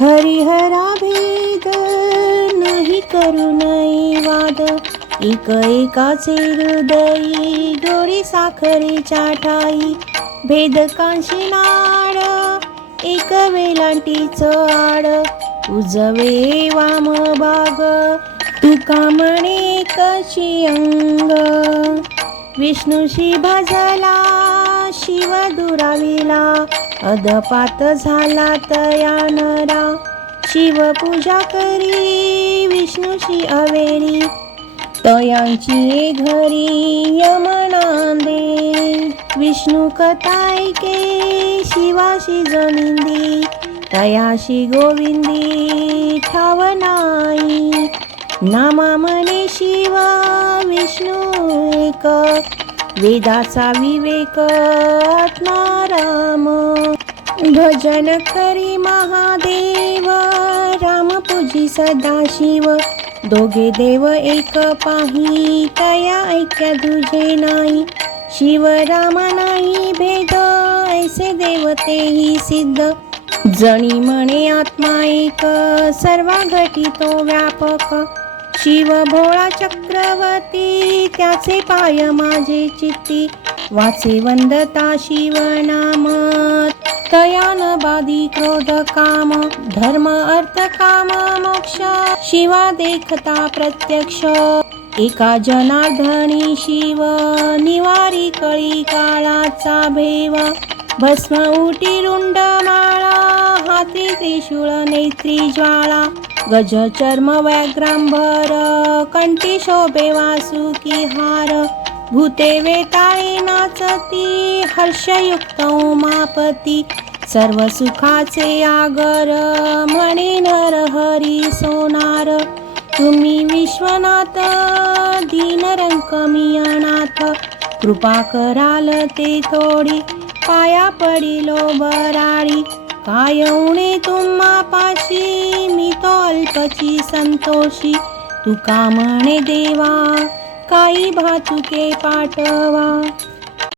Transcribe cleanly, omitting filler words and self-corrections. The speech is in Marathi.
हरिहरा भेद नाही करू नये वाद, एक एकाचे हृदयी गोडी साखरेच्या ठाई. भेद कांशी नाड एक वेलांटीच आड, उजवे वाम बाग तुका म्हणे कशी अंग. विष्णूशी भजला शिव दुराविला, अदपात झाला तया नरा. शिव पूजा करी विष्णूशी अवेरी, तयांची घरी यमनांदे. विष्णू कथा ऐके शिवाशी जनिंदी, तयाशी गोविंदी ठाव नाही. नामा म्हणे शिव विष्णू एक, वेदाचा विवेक आत्माराम. भजन करी महादेव राम पूजी सदाशिव. दोघे देव एक पाही, तया ऐक्या दुजे नाही. शिव राम नाही भेद, ऐसे देवतेही सिद्ध. जणी म्हणे आत्मा एक, सर्वा घटितो व्यापक. शिव भोळा चक्रवर्ती, त्याचे पाय माझे चित्ती. वाचे वंदता शिव नाम, तयान बाधी क्रोध काम. धर्म अर्थ काम मोक्ष, शिवा देखता प्रत्यक्ष. एका जनार्दनी शिव, निवारी कळी काळाचा भेव. भस्म उटी रुंड माळा, हाती त्रिशूळ नेत्री ज्वाळा. गज चर्म व्याघ्रांबर, कंठी शोभे वासुकी हार. भूते वेताळे नाचती, हर्षयुक्त उमापती. सर्व सुखाचे आगर, म्हणे नरहरी सोनार. तुम्ही विश्वनाथ, दीनरंक मी अनाथ. कृपा कराल ते थोडी, पाया पडिलो बराळी. काय उणे तुम्हा पाशी, मी तो अल्पची संतोषी. तुका म्हणे देवा, काही भातुके पाठवा.